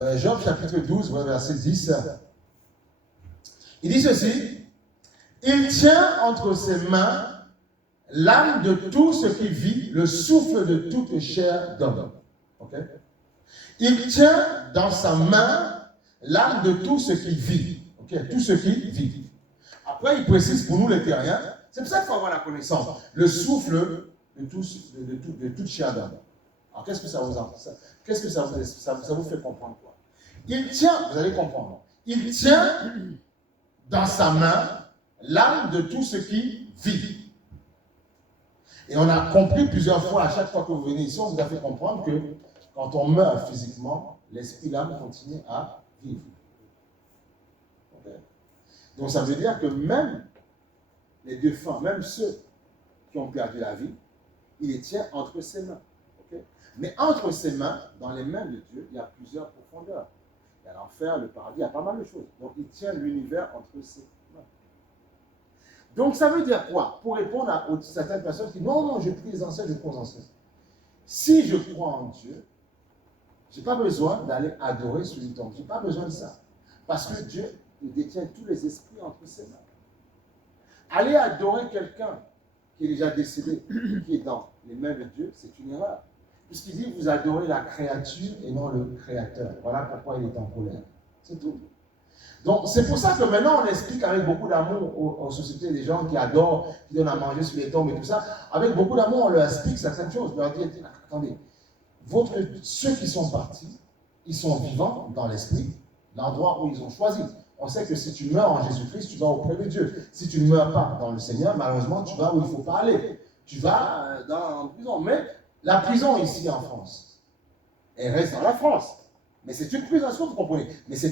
Job chapitre 12, verset 10. Il dit ceci, il tient entre ses mains l'âme de tout ce qui vit, le souffle de toute chair d'homme. Okay? Il tient dans sa main l'âme de tout ce qui vit. Okay? Tout ce qui vit. Après, il précise pour nous les terriens, c'est pour ça qu'il faut avoir la connaissance, le souffle de toute chair d'homme. Alors, qu'est-ce que ça vous fait comprendre quoi? Il tient, vous allez comprendre, il tient dans sa main l'âme de tout ce qui vit. Et on a compris plusieurs fois, à chaque fois que vous venez ici, on vous a fait comprendre que quand on meurt physiquement, l'esprit, l'âme continue à vivre. Okay? Donc ça veut dire que même les défunts, même ceux qui ont perdu la vie, il les tient entre ses mains. Okay? Mais entre ses mains, dans les mains de Dieu, il y a plusieurs profondeurs. Il y a l'enfer, le paradis, il y a pas mal de choses. Donc il tient l'univers entre ses mains. Donc ça veut dire quoi? Pour répondre à certaines personnes qui disent non, je prie les ancêtres, je crois aux ancêtres. Si je crois en Dieu, je n'ai pas besoin d'aller adorer sur une tombe. Je n'ai pas besoin de ça. Parce que Dieu détient tous les esprits entre ses mains. Aller adorer quelqu'un qui est déjà décédé, qui est dans les mains de Dieu, c'est une erreur. Puisqu'il dit, vous adorez la créature et non le créateur. Voilà pourquoi il est en colère. C'est tout. Donc, c'est pour ça que maintenant, on explique avec beaucoup d'amour aux sociétés des gens qui adorent, qui donnent à manger sur les tombes et tout ça. Avec beaucoup d'amour, on leur explique certaines choses. On leur dit, attendez, ceux qui sont partis, ils sont vivants dans l'esprit, l'endroit où ils ont choisi. On sait que si tu meurs en Jésus-Christ, tu vas auprès de Dieu. Si tu ne meurs pas dans le Seigneur, malheureusement, tu vas où il ne faut pas aller. Tu vas dans la prison. Mais la prison ici en France, elle reste dans la France. Mais c'est une prison, est-ce que vous comprenez? Mais c'est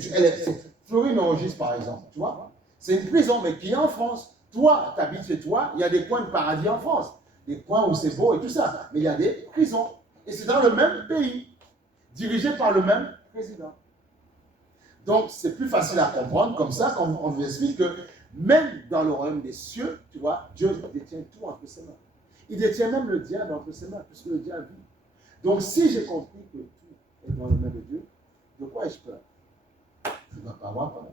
Fleury-Mérogis, par exemple, tu vois? C'est une prison, mais qui est en France. Toi, tu habites chez toi, il y a des coins de paradis en France. Des coins où c'est beau et tout ça. Mais il y a des prisons. Et c'est dans le même pays, dirigé par le même président. Donc, c'est plus facile à comprendre comme ça, quand on vous explique que même dans le royaume des cieux, tu vois, Dieu détient tout entre ses mains. Il détient même le diable entre ses mains, puisque le diable vit. Donc, si j'ai compris que tout est dans les mains de Dieu, de quoi ai-je peur? Je ne dois pas avoir peur.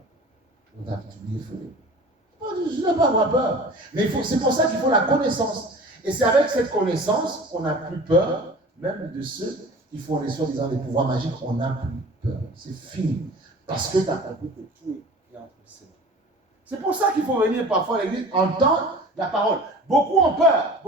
On a oublié je ne dois pas avoir peur. Mais c'est pour ça qu'il faut la connaissance. Et c'est avec cette connaissance qu'on n'a plus peur, même de ceux qui font les soi-disant des pouvoirs magiques, on n'a plus peur. C'est fini. Parce que tu as compris que tout est entre ses mains. C'est pour ça qu'il faut venir parfois à l'église, entendre la parole. Beaucoup ont peur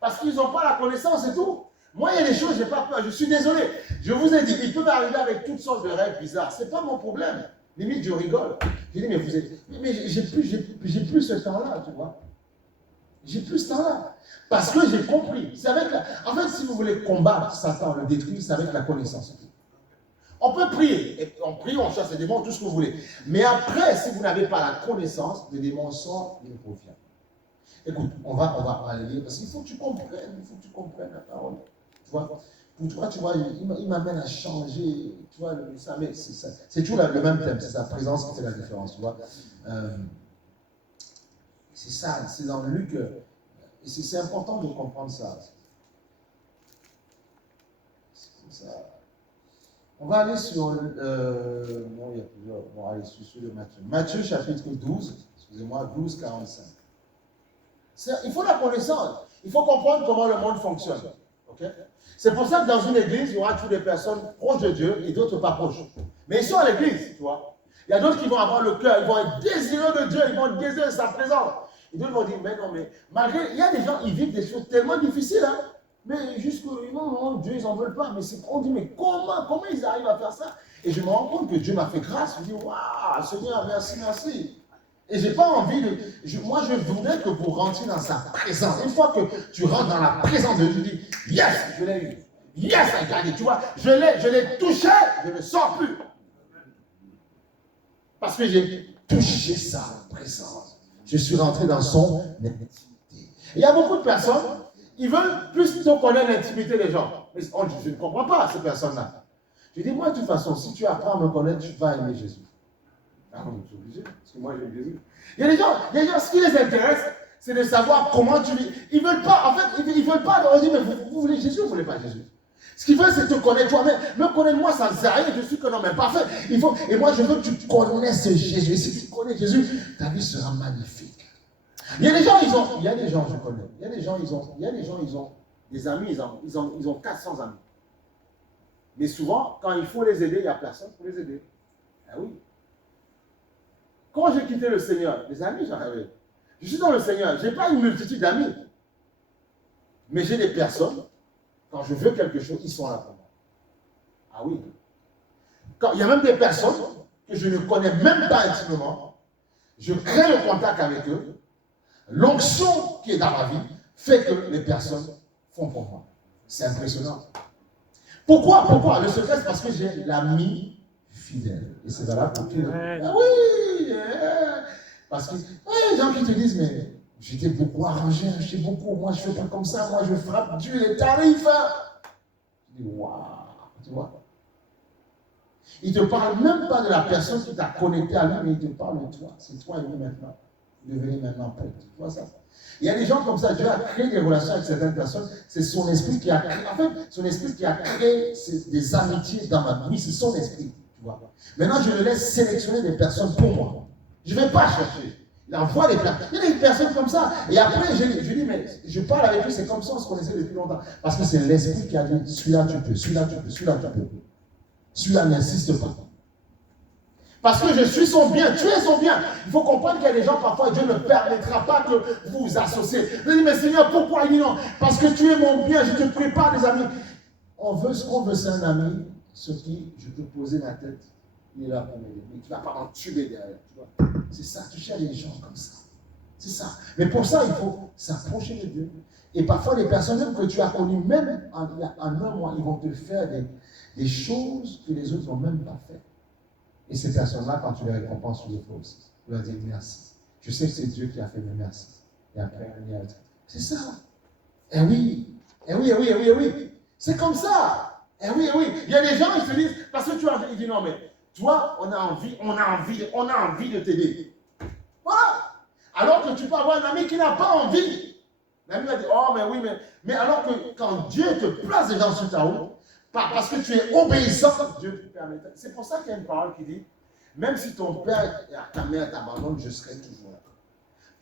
parce qu'ils n'ont pas la connaissance et tout. Moi, il y a des choses, je n'ai pas peur, je suis désolé. Je vous ai dit, ils peuvent arriver avec toutes sortes de rêves bizarres. Ce n'est pas mon problème. Limite, je rigole. Je dis, mais j'ai plus ce temps-là, tu vois. J'ai plus ce temps-là. Parce que j'ai compris. En fait, si vous voulez combattre Satan, le détruire, c'est avec la connaissance. On peut prier. Et on prie, on chasse les démons, tout ce que vous voulez. Mais après, si vous n'avez pas la connaissance, les démons sortent, ils reviennent. Écoute, on va aller lire, parce qu'il faut que tu comprennes la parole. Tu vois, pour toi, tu vois, il m'amène à changer, tu vois, c'est toujours le même thème, c'est sa présence qui fait la différence, tu vois. C'est ça, c'est dans Luc, et c'est important de comprendre ça. C'est comme ça. On va aller sur, non, il y a plusieurs, on va aller sur le Matthieu. Matthieu chapitre 12, excusez-moi, 12, 45. Il faut la connaissance, il faut comprendre comment le monde fonctionne. Okay? C'est pour ça que dans une église, il y aura toujours des personnes proches de Dieu et d'autres pas proches. Mais ils sont à l'église, tu vois. Il y a d'autres qui vont avoir le cœur, ils vont être désireux de Dieu, ils vont désirer sa présence. Et d'autres vont dire, mais non, mais malgré, il y a des gens, ils vivent des choses tellement difficiles, hein. Mais jusque, non, Dieu, ils n'en veulent pas. Mais on dit, mais comment ils arrivent à faire ça? Et je me rends compte que Dieu m'a fait grâce. Je me dis, waouh, Seigneur, merci. Et j'ai pas envie de... Moi, je voudrais que vous rentriez dans sa présence. Une fois que tu rentres dans la présence de Dieu, tu dis, yes, je l'ai eu. Yes, I got it. Tu vois, je l'ai touché, je ne sors plus. Parce que j'ai touché sa présence. Je suis rentré dans son intimité. Il y a beaucoup de personnes, ils veulent plus connaître l'intimité des gens. Mais je ne comprends pas ces personnes-là. Je dis, moi, de toute façon, si tu apprends à me connaître, tu vas aimer Jésus. Ah non, je suis obligé, parce que moi j'aime Jésus. Il y a des gens, ce qui les intéresse, c'est de savoir comment tu vis. Ils ne veulent pas, en fait, ils ne veulent pas. On dit, mais vous voulez Jésus ou vous ne voulez pas Jésus? Ce qu'il veut, c'est te connaître toi-même. Me connaître moi, ça ne sert à rien. Je suis qu'un homme imparfait. Et moi, je veux que tu connaisses Jésus. Et si tu connais Jésus, ta vie sera magnifique. Il y a des gens, je connais. Il y a des gens, ils ont des amis, ils ont 400 amis. Mais souvent, quand il faut les aider, il n'y a personne pour les aider. Ah oui. Quand j'ai quitté le Seigneur, les amis, j'en avais. Je suis dans le Seigneur, je n'ai pas une multitude d'amis. Mais j'ai des personnes, quand je veux quelque chose, ils sont là pour moi. Ah oui. Quand il y a même des personnes que je ne connais même pas intimement, je crée le contact avec eux. L'onction qui est dans ma vie fait que les personnes font pour moi. C'est impressionnant. Pourquoi? Le secret, c'est parce que j'ai l'ami fidèle. Et c'est valable pour tout le monde. Ah oui! Parce que les gens qui te disent, mais j'étais beaucoup arrangé, j'étais beaucoup, moi je fais pas comme ça, moi je frappe Dieu les tarifs. Je dis, waouh! Tu vois? Il ne te parle même pas de la personne qui t'a connecté à lui, mais il te parle de toi. C'est toi et lui maintenant. Devenez maintenant prêtre. Tu vois ça? Il y a des gens comme ça, Dieu a créé des relations avec certaines personnes, c'est son esprit qui a créé, en fait, son esprit qui a créé des amitiés dans ma vie, c'est son esprit, tu vois. Maintenant, je le laisse sélectionner des personnes pour moi. Je ne vais pas chercher. Il envoie des personnes. Il y a des personnes comme ça. Et après, je dis, mais je parle avec lui, c'est comme ça, on se connaissait depuis longtemps. Parce que c'est l'esprit qui a dit, celui-là tu peux, celui-là tu peux, celui-là tu peux. Celui-là n'insiste pas. Parce que je suis son bien, tu es son bien. Il faut comprendre qu'il y a des gens, parfois, Dieu ne permettra pas que vous vous associez. Je dis, mais Seigneur, pourquoi? Il dit non. Parce que tu es mon bien, je te prépare des amis. Ce qu'on veut, c'est un ami sur qui je peux poser ma tête. Il est là pour m'aider. Mais tu ne vas pas m'entuber derrière. Tu vois? C'est ça, tu cherches des gens comme ça. C'est ça. Mais pour ça, il faut s'approcher de Dieu. Et parfois, les personnes même que tu as connues, même en un mois, ils vont te faire des choses que les autres n'ont même pas fait. Et ces personnes-là, quand tu les récompenses, tu les fais aussi. Tu leur dis merci. Je sais que c'est Dieu qui a fait, mais merci. Et après, c'est ça. Eh oui. C'est comme ça. Eh oui. Il y a des gens, ils se disent, parce que tu as envie, ils disent non, mais toi, on a envie de t'aider. Voilà. Alors que tu peux avoir un ami qui n'a pas envie. L'ami va dire, oh, mais oui, mais alors que quand Dieu te place des gens sur ta route, parce que tu es obéissant, Dieu te permet. C'est pour ça qu'il y a une parole qui dit, même si ton père et ta mère t'abandonnent, je serai toujours là.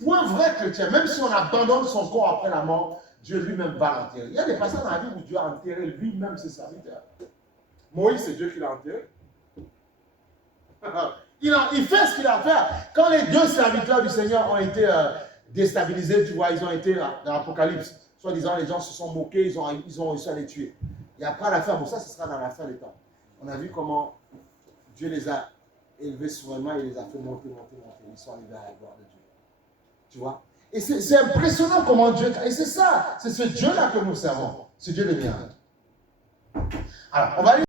Pour un vrai chrétien, même si on abandonne son corps après la mort, Dieu lui-même va l'enterrer. Il y a des passages dans la Bible où Dieu a enterré lui-même ses serviteurs. Moïse, c'est Dieu qui l'a enterré. Il fait ce qu'il a à faire. Quand les deux serviteurs du Seigneur ont été déstabilisés, tu vois, ils ont été dans l'Apocalypse. Soi-disant, les gens se sont moqués, ils ont réussi à les tuer. Et après la fin, bon, ça, ce sera dans la fin des temps. On a vu comment Dieu les a élevés souverainement et les a fait monter. Ils sont arrivés à la gloire de Dieu. Tu vois? Et c'est impressionnant comment Dieu... Et c'est ça, c'est ce Dieu-là que nous servons. Ce Dieu de miracles. Alors, on va aller